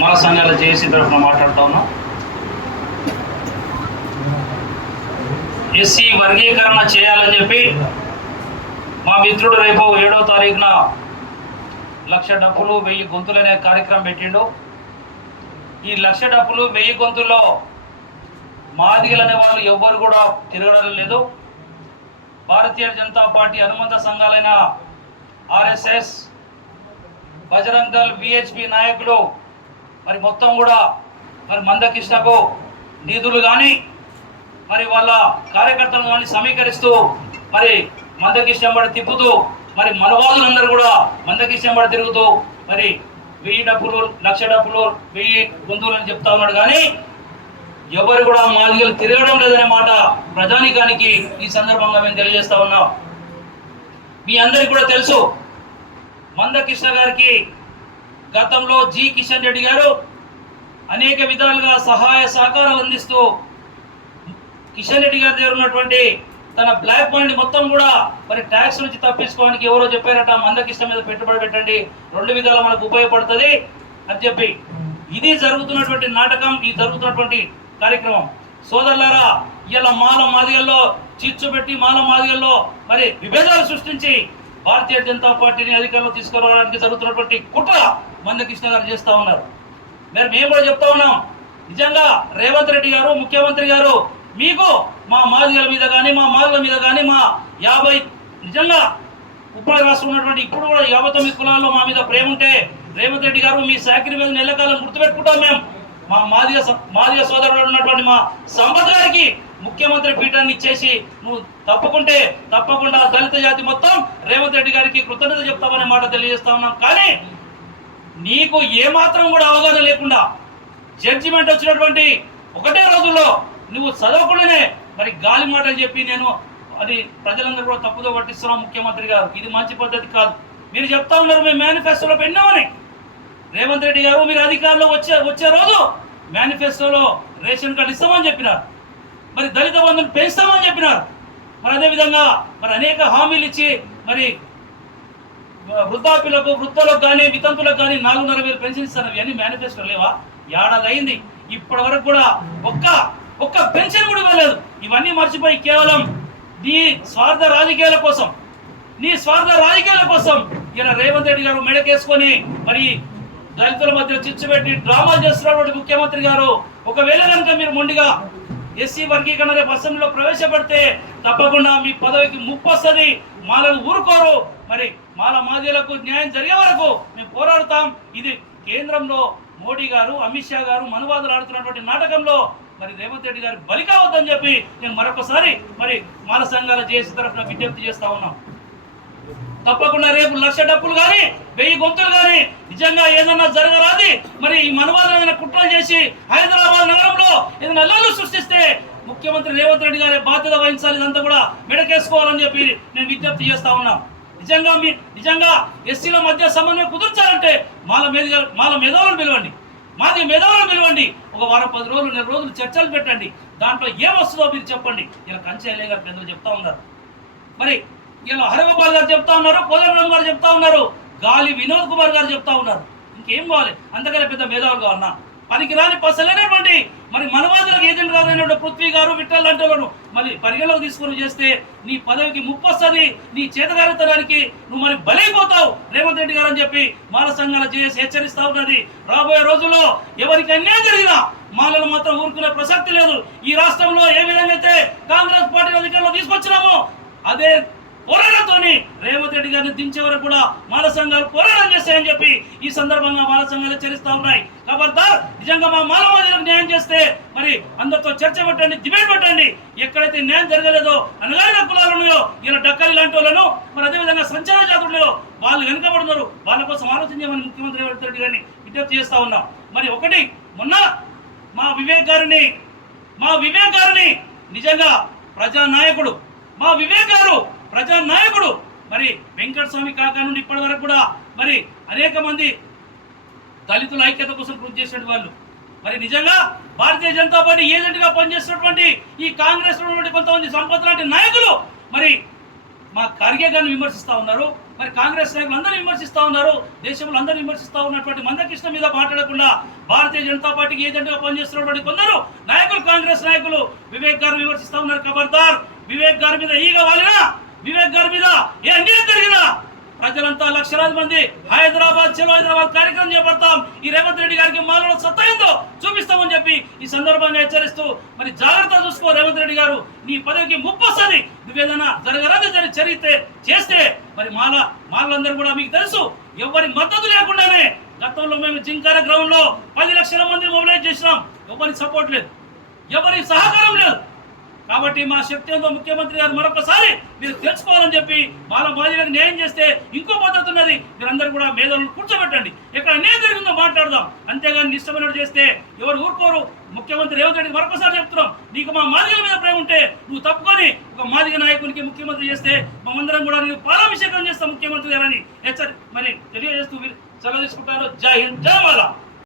మన సంఘాల జేసీ తరఫున మాట్లాడుతూ ఉన్నాం. ఎస్సీ వర్గీకరణ చేయాలని చెప్పి మా మిత్రుడు రేపు ఏడో తారీఖున లక్ష డబ్బులు వెయ్యి గొంతులు అనే కార్యక్రమం పెట్టిండు. ఈ లక్ష డబ్బులు వెయ్యి గొంతుల్లో మాదిగలు అనే వాళ్ళు ఎవ్వరు కూడా తిరగడం లేదు. భారతీయ జనతా పార్టీ అనుబంధ సంఘాలైన ఆర్ఎస్ఎస్ బజరంగ్ దళ్ బిహెచ్పి నాయకులు మరి మొత్తం కూడా మరి మందకృష్ణకు నిధులు కానీ మరి వాళ్ళ కార్యకర్తలను కానీ సమీకరిస్తూ మరి మందకృష్ణ పడి తిప్పుతూ మరి మనవాదులందరూ కూడా మందకృష్ణ పడి తిరుగుతూ మరి వెయ్యి డబ్బులు లక్ష డబ్బులు వెయ్యి బంధువులు అని చెప్తా ఉన్నాడు. కానీ ఎవరు కూడా మాదిగలు తిరగడం లేదనే మాట ప్రజానికానికి ఈ సందర్భంగా మేము తెలియజేస్తా ఉన్నాం. మీ అందరికి కూడా తెలుసు మందకృష్ణ గారికి గతంలో జి కిషన్ రెడ్డి గారు అనేక విధాలుగా సహాయ సహకారాలు అందిస్తూ కిషన్ రెడ్డి గారి దగ్గర ఉన్నటువంటి తన బ్లాక్ మనీ మొత్తం కూడా మరి ట్యాక్స్ నుంచి తప్పించుకోవడానికి ఎవరో చెప్పారట మందకృష్ణ మీద పెట్టుబడి పెట్టండి రెండు విధాలు మనకు ఉపయోగపడుతుంది అని చెప్పి. ఇది జరుగుతున్నటువంటి నాటకం ఈ జరుగుతున్నటువంటి కార్యక్రమం. సోదరులారా ఇలా మాల మాదిగల్లో చిచ్చు పెట్టి మాల మాదిగల్లో మరి విభేదాలు సృష్టించి భారతీయ జనతా పార్టీని అధికారంలో తీసుకురావడానికి జరుగుతున్నటువంటి కుట్ర మందకృష్ణ గారు చేస్తూ ఉన్నారు. మరి మేము కూడా చెప్తా ఉన్నాం. నిజంగా రేవంత్ రెడ్డి గారు ముఖ్యమంత్రి గారు మీకు మా మాదిగల మీద కానీ మా మాదిగల మీద కానీ మా యాభై నిజంగా ఉపాధి రాష్ట్రం ఉన్నటువంటి ఇప్పుడు కూడా యాభై తొమ్మిది కులాల్లో మా మీద ప్రేమ ఉంటే రేవంత్ రెడ్డి గారు మీ సాకిరి మీద నెల్లకాలం గుర్తుపెట్టుకుంటాం మేము. మా మాదిగ స- మాదిగ సోదరుడు ఉన్నటువంటి మా సంపత్ గారికి ముఖ్యమంత్రి పీఠాన్ని ఇచ్చేసి నువ్వు తప్పకుంటే తప్పకుండా దళిత జాతి మొత్తం రేవంత్ రెడ్డి గారికి కృతజ్ఞత చెప్తామనే మాట తెలియజేస్తా ఉన్నాం. కానీ నీకు ఏమాత్రం కూడా అవగాహన లేకుండా జడ్జిమెంట్ వచ్చినటువంటి ఒకటే రోజుల్లో నువ్వు చదవకుండానే మరి గాలి మాటలు చెప్పి నేను అది ప్రజలందరూ కూడా తప్పుదో పట్టిస్తున్నాం ముఖ్యమంత్రి గారు. ఇది మంచి పద్ధతి కాదు. మీరు చెప్తా ఉన్నారు మేము మేనిఫెస్టోలో పెట్టినామని రేవంత్ రెడ్డి గారు మీరు అధికారంలో వచ్చే వచ్చే రోజు మేనిఫెస్టోలో రేషన్ కార్డు ఇస్తామని చెప్పినారు. మరి దళిత బంధుని పెంచుతామని చెప్పినారు. మరి అదేవిధంగా మరి అనేక హామీలు ఇచ్చి మరి వృద్ధాప్యులకు వృద్ధులకు కానీ వితంతులకు కానీ నాలుగున్నర వేలు పెన్షన్ ఇస్తారు ఇవన్నీ మేనిఫెస్టో లేవా? ఏడాది అయింది ఇప్పటి వరకు కూడా ఒక్క ఒక్క పెన్షన్ కూడా ఇవ్వలేదు. ఇవన్నీ మర్చిపోయి కేవలం నీ స్వార్థ రాజకీయాల కోసం నీ స్వార్థ రాజకీయాల కోసం ఇలా రేవంత్ రెడ్డి గారు మెడకేసుకొని మరి దళితుల మధ్య చిచ్చు పెట్టి డ్రామా చేస్తున్నటువంటి ముఖ్యమంత్రి గారు ఒకవేళ కనుక మీరు మొండిగా ఎస్సీ వర్గీకరణ రేపు అసెంబ్లీలో ప్రవేశపెడితే తప్పకుండా మీ పదవికి ముప్పొస్తుంది. మాలను ఊరుకోరు. మరి మాల మాదిలకు న్యాయం జరిగే వరకు మేము పోరాడుతాం. ఇది కేంద్రంలో మోడీ గారు అమిత్ షా గారు మనువాదులు ఆడుతున్నటువంటి నాటకంలో మరి రేవంత్ రెడ్డి గారు బలి కావద్దని చెప్పి నేను మరొకసారి మరి మాల సంఘాల జేసీ తరఫున విజ్ఞప్తి చేస్తా ఉన్నాం. తప్పకుండా రేపు లక్ష డబ్బులు కానీ వెయ్యి గొంతులు కానీ నిజంగా ఏదన్నా జరగరాది మరి ఈ మనవాళ్ళు ఏదైనా కుట్రలు చేసి హైదరాబాద్ నగరంలో ఏదైనా అల్లాలు సృష్టిస్తే ముఖ్యమంత్రి రేవంత్ రెడ్డి గారి బాధ్యత వహించాలి ఇదంతా కూడా మెడకేసుకోవాలని చెప్పి నేను విజ్ఞప్తి చేస్తా ఉన్నా. నిజంగా మీ నిజంగా ఎస్సీల మధ్య సమన్వయం కుదుర్చాలంటే మాల మీద మాల మేధావులను పిలవండి. మాది మేధావులను పిలవండి. ఒక వారం పది రోజులు నెల రోజులు చర్చలు పెట్టండి. దాంట్లో ఏమొస్తుందో మీరు చెప్పండి. ఇలా కంచెలే గారు పెద్దలు చెప్తా ఉన్నారు. మరి ఇలా హరిగోపాల్ గారు చెప్తా ఉన్నారు కోదండరామ్ గారు చెప్తా ఉన్నారు గాలి వినోద్ కుమార్ గారు చెప్తా ఉన్నారు. ఇంకేం కావాలి? అంతకన్నా పెద్ద మేధావులు కావాలన్నా పనికి రాని పసలేనటువంటి మరి మనవాదులకు ఏజెంట్ కాదైనటువంటి పృథ్వీ గారు విఠల్ లాంటి వాళ్ళను మళ్ళీ పరిగణలోకి తీసుకొని చేస్తే నీ పదవికి ముప్పు వస్తుంది నీ చేతగారితనానికి నువ్వు మరి బలైపోతావు రేవంత్ రెడ్డి గారు అని చెప్పి మాల సంఘాల చేసి హెచ్చరిస్తా ఉన్నది. రాబోయే రోజుల్లో ఎవరికి అన్యాయం జరిగినా మాలలు మాత్రం ఊరుకునే ప్రసక్తి లేదు. ఈ రాష్ట్రంలో ఏ విధంగా అయితే కాంగ్రెస్ పార్టీ అధికారంలో తీసుకొచ్చినామో అదే రెడ్డి గారిని దించే వరకు కూడా మాల సంఘాలు పోరాటం చేస్తాయని చెప్పి ఈ సందర్భంగా మాల సంఘాలు హెచ్చరిస్తా ఉన్నాయి. కాబట్టి నిజంగా మా మాల న్యాయం చేస్తే మరి అందరితో చర్చ పెట్టండి డిబేట్ పెట్టండి. ఎక్కడైతే న్యాయం జరగలేదో అనగానే కులాలు ఉన్నాయో ఇలా డక్కలు లాంటి వాళ్ళను మరి అదేవిధంగా సంచార జాతులు వాళ్ళు వెనుకబడున్నారు. వాళ్ళ కోసం ఆలోచించమని ముఖ్యమంత్రి రేవంత్ రెడ్డి గారిని విజ్ఞప్తి చేస్తా ఉన్నాం. మరి ఒకటి మొన్న మా వివేక్ గారిని మా వివేక్ గారిని నిజంగా ప్రజా నాయకుడు మా వివేక్ గారు ప్రజా నాయకుడు మరి వెంకట స్వామి కాకా నుండి ఇప్పటి వరకు కూడా మరి అనేక మంది దళితుల ఐక్యత కోసం కృషి చేసిన వాళ్ళు. మరి నిజంగా భారతీయ జనతా పార్టీ ఏజెంట్గా పనిచేస్తున్నటువంటి ఈ కాంగ్రెస్ కొంతమంది సంపత్ లాంటి నాయకులు మరి మా ఖర్గే గారిని విమర్శిస్తూ ఉన్నారు. మరి కాంగ్రెస్ నాయకులు అందరూ విమర్శిస్తూ ఉన్నారు. దేశంలో అందరూ విమర్శిస్తూ ఉన్నటువంటి మందకృష్ణ మీద మాట్లాడకుండా భారతీయ జనతా పార్టీకి ఏజెంట్గా పనిచేస్తున్నటువంటి కొందరు నాయకులు కాంగ్రెస్ నాయకులు. వివేక్ గారు విమర్శిస్తూ ఉన్నారు. కబర్దార్ వివేక్ గారి మీద ఈగ వాలినా వివేక్ గారి మీద ఏ అన్యాయం జరిగినా ప్రజలంతా లక్షలాది మంది హైదరాబాద్ చెలో హైదరాబాద్ కార్యక్రమం చేపడతాం. ఈ రేవంత్ రెడ్డి గారికి మాలో సత్తా ఏందో చూపిస్తామని చెప్పి ఈ సందర్భంగా హెచ్చరిస్తూ మరి జాగ్రత్త చూసుకో రేవంత్ రెడ్డి గారు. నీ పదవికి ముప్పు వస్తుంది నువ్వేదైనా జరగరాదు జరి జరిగితే చేస్తే మరి మాల మాలందరూ కూడా మీకు తెలుసు ఎవరి మద్దతు లేకుండానే గతంలో మేము జింకార గ్రౌండ్లో పది లక్షల మంది మొబిలైజ్ చేసినాం. ఎవరి సపోర్ట్ లేదు. ఎవరి సహకారం లేదు. కాబట్టి మా శక్తి ఏందో ముఖ్యమంత్రి గారు మరొకసారి మీరు తెలుసుకోవాలని చెప్పి మాల బాధ్యులకు న్యాయం చేస్తే ఇంకో పద్ధతి ఉన్నది. మీరందరూ కూడా మేధావులను కూర్చోబెట్టండి. ఎక్కడ అన్యాయం జరిగిందో మాట్లాడదాం. అంతేగాని నిష్టమైనట్టు చేస్తే ఎవరు ఊరుకోరు. ముఖ్యమంత్రి రేవంత్ రెడ్డి మరొకసారి చెప్తున్నాం. నీకు మా మాదిగల మీద ప్రేమ ఉంటే నువ్వు తప్పుకొని ఒక మాదిగ నాయకునికి ముఖ్యమంత్రి చేస్తే మేమందరం కూడా నేను పాలాభిషేకం చేస్తాం ముఖ్యమంత్రి గారని హెచ్చరి మరి తెలియజేస్తూ మీరు సెలవు తీసుకుంటారు. జై హింద్ జై మాలా